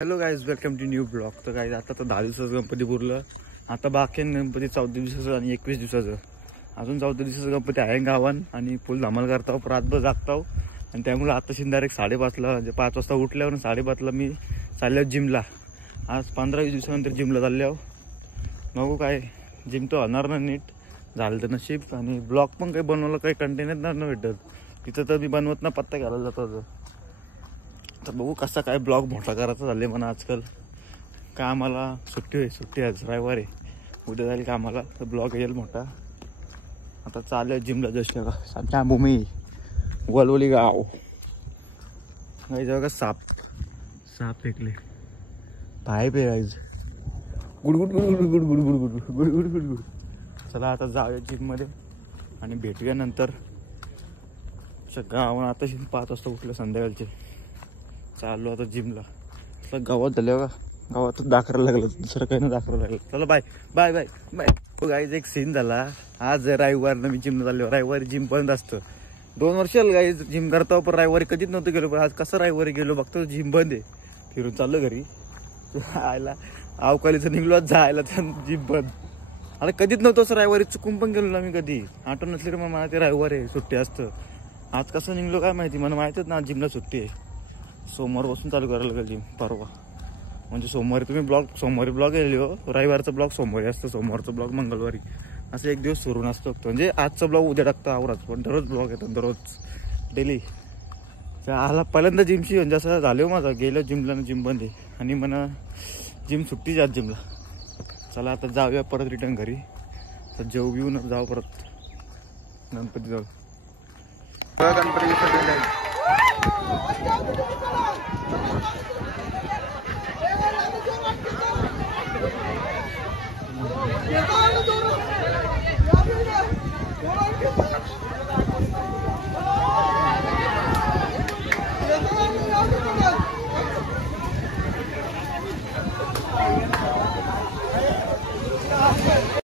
Hello guys, welcome to new blog. तर guys आता तर 10 दिवसाचं गणपती पुरलं. आता बाकी गणपती 14 दिवसाचं आणि 21 दिवसाचं. अजून 14 दिवसाचं गणपती आहे गावान आणि फुल धमाल करताव, रातभर जागताव. आणि त्यामुळे आता डायरेक्ट 5:30ला म्हणजे 5 वाजता उठल्यावर 5:30ला मी चाललो जिमला. आज 15-20 दिवसानंतर जिमला चाललो. बघू काय जिम तर होणार ना नीट झालं तर नशीब. आणि ब्लॉग पण काही बनवलं काही कंटेंट नाही भेटत तिथं, तर मी बनवत ना पत्ता घालायला जातो. तर बघू कसा काय ब्लॉग मोठा करायचा झाले म्हणा. आजकाल कामाला सुट्टी आज रविवार आहे. उद्या जाईल कामाला तर ब्लॉग येईल मोठा. आता चालेल जिमला जस्ट का भूमी वलवली गाव काही जगा साप फेकले पाय पे guys. Good good good good good good good good good good good good. चला आता जाऊया जिममध्ये आणि भेटूया नंतर. गावात आता 5 वाजता उठलं संध्याकाळचे. चाललो आता जिमला. गावात झालं का गावातच दाखवायला लागलं, दुसरं काही नाही दाखवायला लागलं. चला bye bye bye bye. Guys एक सीन झाला. आज रविवारनं मी जिमला चाललो. रविवारी जिम बंद असतं. 2 वर्ष गाईज जिम करतो, पण रविवारी कधीच नव्हतं गेलो. पण आज कसं रविवारी गेलो बघतो जिम बंद आहे. फिरून चाललो घरी. आयला अवकालीचं निघलो जायला तर जिम बंद. आता कधीच नव्हतं असं रविवारी. चुकून पण गेलो ना मी कधी. आठवण नसली तर मग मला ते रविवार आहे सुट्टी असतं. आज कसं निघलो काय माहिती. मला माहितीच ना आज जिमला सुट्टी आहे. सोमवारपासून चालू करायला लागेल जिम परवा. म्हणजे सोमवारी सोमवारी ब्लॉग येईल हो. रविवारचा ब्लॉग सोमवारी असतो, सोमवारचा ब्लॉग मंगळवारी. असं एक दिवस सुरू नसतो. म्हणजे आजचा ब्लॉग उद्या टाकतो आवराच, पण दररोज ब्लॉग येतात दररोज डेली. आला पहिल्यांदा जिमची म्हणजे असं झालं माझा. गेलं जिमला ना जिम बंद आहे आणि म्हणा जिम सुट्टी जात जिमला. चला आता जाऊया परत रिटर्न घरी. तर जेव येऊन जाऊ परत गणपती जाऊ. गणपती